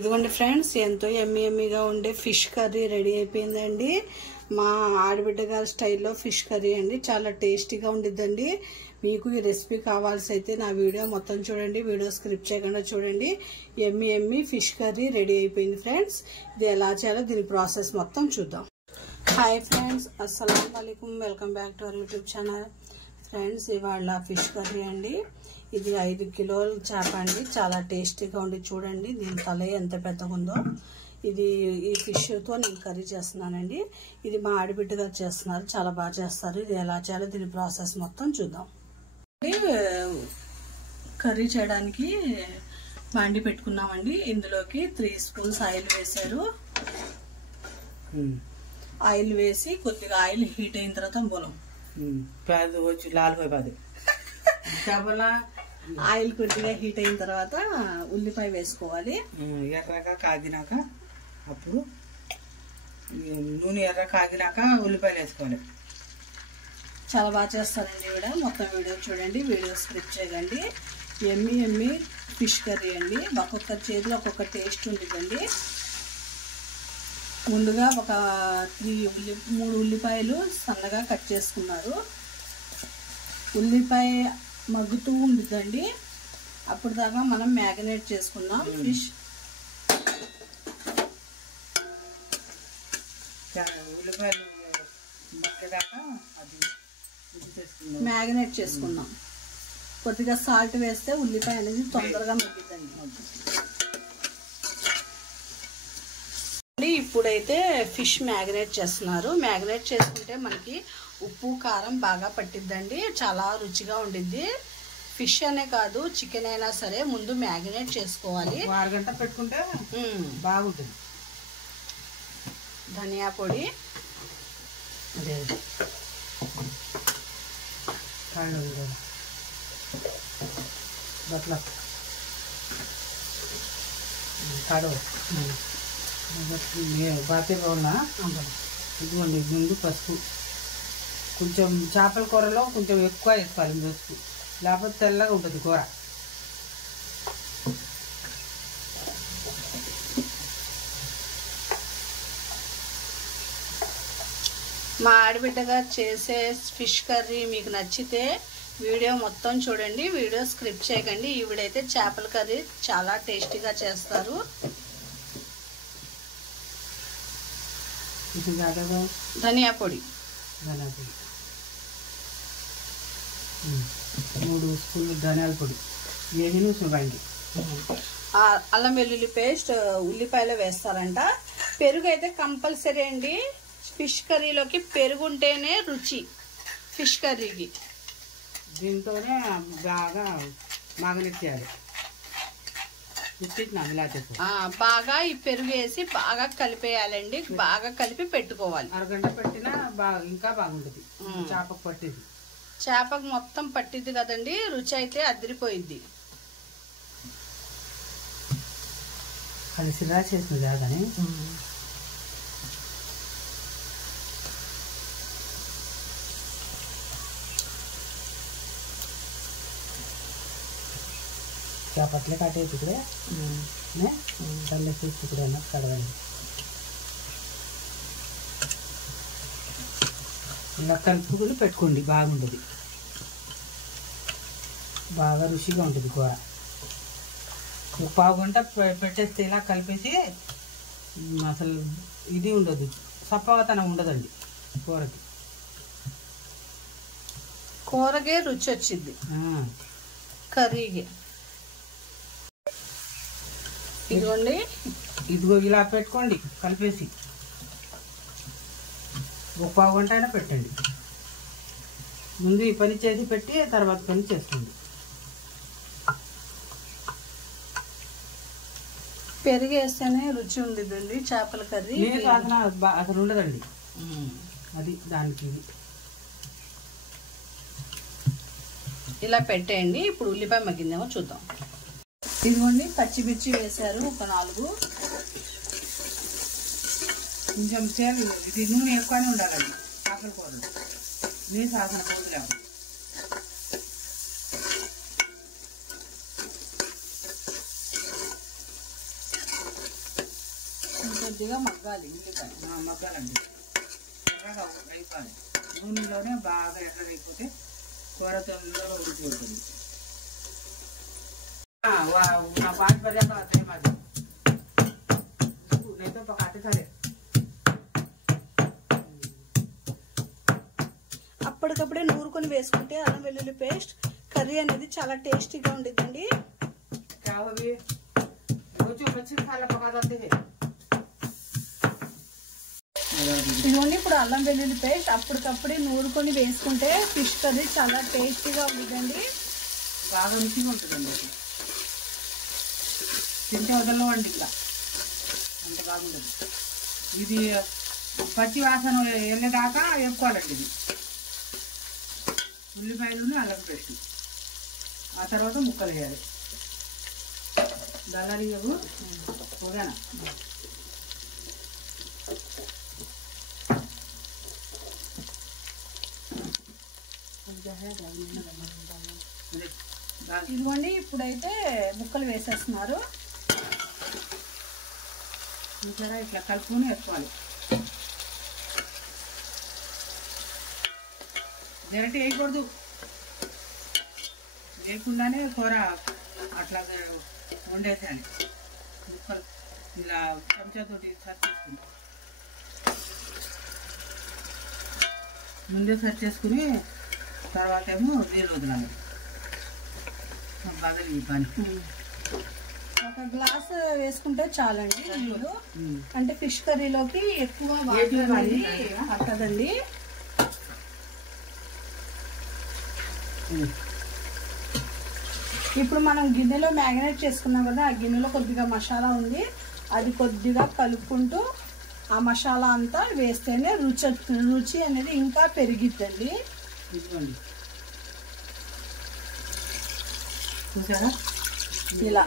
ఇదిగోండి ఫ్రెండ్స్, ఎంతో ఎమ్మీగా ఉండే ఫిష్ కర్రీ రెడీ అయిపోయిందండి. మా ఆడబిడ్డ గారి స్టైల్లో ఫిష్ కర్రీ అండి. చాలా టేస్టీగా ఉండిద్దండి. మీకు ఈ రెసిపీ కావాల్సి అయితే నా వీడియో మొత్తం చూడండి, వీడియో స్క్రిప్ట్ చేయకుండా చూడండి. ఎమ్మీ ఫిష్ కర్రీ రెడీ అయిపోయింది ఫ్రెండ్స్. ఇది ఎలా చేయాలో దీని ప్రాసెస్ మొత్తం చూద్దాం. హాయ్ ఫ్రెండ్స్, అస్సలాం వాలేకుమ్, welcome back to our YouTube channel. Friends, ఇవాళ ఫిష్ కర్రీ అండి. ఇది 5 కిలోల చేప అండి. చాలా టేస్టీగా ఉండి చూడండి. దీని తల ఎంత పెద్దగా ఉందో. ఇది ఈ ఫిష్తో నేను కర్రీ చేస్తున్నానండి. ఇది మా ఆడబిడ్డ గారు చేస్తున్నారు, చాలా బాగా చేస్తారు. ఇది ఎలా చేయాలో దీని ప్రాసెస్ మొత్తం చూద్దాం. కర్రీ చేయడానికి బాండి పెట్టుకున్నామండి. ఇందులోకి 3 స్పూన్స్ ఆయిల్ వేశారు. ఆయిల్ వేసి కొద్దిగా ఆయిల్ హీట్ అయిన తర్వాత బోలం ఆయిల్ కొద్దిగా హీట్ అయిన తర్వాత ఉల్లిపాయ వేసుకోవాలి. ఎర్రగా కాగినాక అప్పుడు నూనె ఎర్ర కాగినాక ఉల్లిపాయలు వేసుకోవాలి. చాలా బాగా చేస్తారండి ఈవిడ. మొత్తం వీడియో చూడండి, వీడియో స్క్రిప్ట్ చేయండి. ఎమ్మీ ఫిష్ కర్రీ అండి. ఒక్కొక్క చేతిలో ఒక్కొక్క టేస్ట్ ఉంటుందండి. ముందుగా ఒక 3 ఉల్లిపాయలు సన్నగా కట్ చేసుకున్నారు. ఉల్లిపాయ మగ్గుతూ ఉంటుందండి. అప్పుడు దాకా మనం మ్యారినేట్ చేసుకుందాం ఫిష్. ఉల్లిపాయలు మ్యారినేట్ చేసుకుందాం. కొద్దిగా సాల్ట్ వేస్తే ఉల్లిపాయ అనేది తొందరగా మగ్గుతుంది. ఇప్పుడైతే ఫిష్ మ్యారినేట్ చేస్తున్నారు. మ్యారినేట్ చేసుకుంటే మనకి ఉప్పు కారం బాగా పట్టిద్దండి. చాలా రుచిగా ఉండిద్ది. ఫిష్ అనే కాదు, చికెన్ అయినా సరే ముందు మ్యారినేట్ చేసుకోవాలి. 6 గంటలు పెట్టుకుంటే బాగుంటుంది. ధనియా పొడి, అదే బట్ల కాడవ బాతీలో ఉన్నా ఇదిగోండి. ముందు పసుపు, కొంచెం చేపల కూరలో కొంచెం ఎక్కువ వేసుకోవాలి పసుపు, లేకపోతే తెల్లగా ఉంటుంది కూర. మా ఆడబిడ్డగా చేసే ఫిష్ కర్రీ మీకు నచ్చితే వీడియో మొత్తం చూడండి, వీడియో స్క్రిప్ట్ చేయకండి. ఈవిడైతే చేపల కర్రీ చాలా టేస్టీగా చేస్తారు. ధనియా పొడి 3 స్పూన్లు ధనియాల పొడి, ఏమీ చూడండి. అల్లం వెల్లుల్లి పేస్ట్ ఉల్లిపాయలో వేస్తారంట. పెరుగు అయితే కంపల్సరీ అండి. ఫిష్ కర్రీలోకి పెరుగు ఉంటేనే రుచి ఫిష్ కర్రీకి. దీంతోనే బాగా మాగనెట్టాలి. బాగా ఈ పెరుగు వేసి బాగా కలిపేయాలండి. బాగా కలిపి పెట్టుకోవాలి. 6 గంటలు పెట్టినా ఇంకా బాగుంటుంది. చేపకు పట్టింది, చేపకు మొత్తం పట్టిద్ది కదండి. రుచి అయితే అదిరిపోయిద్ది. అది సిరా చేసింది కాదని చేపట్లే కట్టే తుకుడే తల్లి తుకుడే కడగండి. ఇలా కలుపుకుని పెట్టుకోండి, బాగుంటుంది. బాగా రుచిగా ఉంటుంది కూర. 1/4 గంట పెట్టేస్తే ఇలా కలిపేసి అసలు ఇది ఉండదు, సప్పగతనం ఉండదండి కూరకి. కూరకే రుచి వచ్చింది, కర్రీకి. ఇదిగోండి, ఇదిగో ఇలా పెట్టుకోండి కలిపేసి. 1/4 గంట అయినా పెట్టండి. ముందు ఈ పని చేసి పెట్టి తర్వాత పని చేసుకోండి. పెరుగు వేస్తేనే రుచి ఉండదండి చేపల కర్రీ. అసలు ఉండదండి. అది దానికి ఇలా పెట్టేయండి. ఇప్పుడు ఉల్లిపాయ మగ్గిందేమో చూద్దాం. ఇదిగోండి, పచ్చిమిర్చి వేశారు ఒక 4. కొంచెం సేపు ఇది నూనె ఎక్కువనే ఉండాలండి చేపల కూరలు. నీ సాసన పోదులేము. కొద్దిగా మగ్గాలి ఉల్లిపాయ. మగ్గాలండి, ఎర్రగా అయిపోవాలి. నూనెలోనే బాగా ఎర్రగా అయిపోతే కూర తొందరగా ఉడికిపోతుంది. నా పాట పర్యాక అదే మాది నైతో పకాటే సరే. అప్పటికప్పుడే నూరుకొని వేసుకుంటే అల్లం వెల్లుల్లి పేస్ట్ కర్రీ అనేది చాలా టేస్టీగా ఉండిద్దండి. ఇదిగోండి ఇప్పుడు అల్లం వెల్లుల్లి పేస్ట్ అప్పటికప్పుడే నూరుకొని వేసుకుంటే ఫిష్ కర్రీ చాలా టేస్టీగా ఉండిద్దండి. బాగా రుచిగా ఉంటుందండి. తింటే వదలవండి, ఇంకా అంత బాగుంటుంది. ఇది పచ్చి వాసన వెళ్ళేదాకా వేపుకోవాలండి. ఇది ఉల్లిపాయలు అల్లం పేస్ట్, ఆ తర్వాత ముక్కలు వేయాలి. దళారీయవు కూడా ఇదిగోండి ఇప్పుడైతే ముక్కలు వేసేస్తున్నారు. ఇంకా ఇట్లా కలుపుకొని వేసుకోవాలి. గరిటె వేయకూడదు, వేయకుండానే కూర అట్లా వండేసాను. ముక్కలు ఇలా చెంచాతోటి సర్చ్ చేసుకుని ముందే సర్చ్ చేసుకుని తర్వాత ఏమో నీళ్ళు వదలాలి. బాగా ఈ పని ఒక గ్లాస్ వేసుకుంటే చాలండి నీళ్ళు. అంటే ఫిష్ కర్రీలోకి ఎక్కువ పట్టదండి. ఇప్పుడు మనం గిన్నెలో మ్యారినేట్ చేసుకున్నాం కదా, ఆ గిన్నెలో కొద్దిగా మసాలా ఉంది, అది కొద్దిగా కలుపుకుంటూ ఆ మసాలా అంతా వేస్తేనే రుచి అనేది ఇంకా పెరిగిద్దండి. ఇదిగోండి చూసారా, ఇలా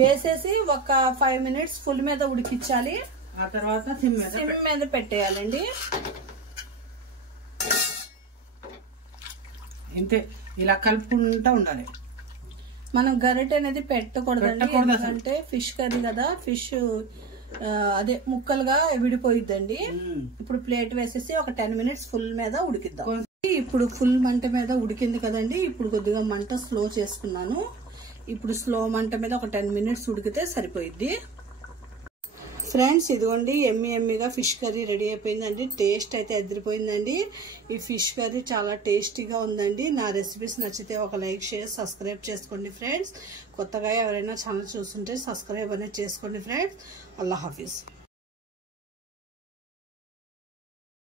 వేసేసి ఒక 5 minutes ఫుల్ మీద ఉడికించాలి. ఆ తర్వాత సిమ్ మీద పెట్టేయాలండి. ఇంతే, ఇలా కలుపుకుంటూ ఉండాలి. మనం గరిటె అనేది పెట్టకూడదండి, ఎందుకంటే ఫిష్ కర్రీ కదా, ఫిష్ అదే ముక్కలుగా విడిపోయిద్దండి. ఇప్పుడు ప్లేట్ వేసేసి ఒక 10 minutes ఫుల్ మీద ఉడికిద్దాం. ఇప్పుడు ఫుల్ మంట మీద ఉడికింది కదండి. ఇప్పుడు కొద్దిగా మంట స్లో చేసుకున్నాను. ఇప్పుడు స్లో మంట మీద ఒక 10 minutes ఉడికితే సరిపోయిద్ది. ఫ్రెండ్స్ ఇదిగోండి ఎమ్మిగా ఫిష్ కర్రీ రెడీ అయిపోయిందండి. టేస్ట్ అయితే అదిరిపోయిందండి. ఈ ఫిష్ కర్రీ చాలా టేస్టీగా ఉందండి. నా రెసిపీస్ నచ్చితే ఒక లైక్ షేర్ సబ్స్క్రైబ్ చేసుకోండి ఫ్రెండ్స్. కొత్తగా ఎవరైనా ఛానల్ చూస్తుంటే సబ్స్క్రైబ్ అనేది చేసుకోండి ఫ్రెండ్స్. అల్లా హాఫీజ్.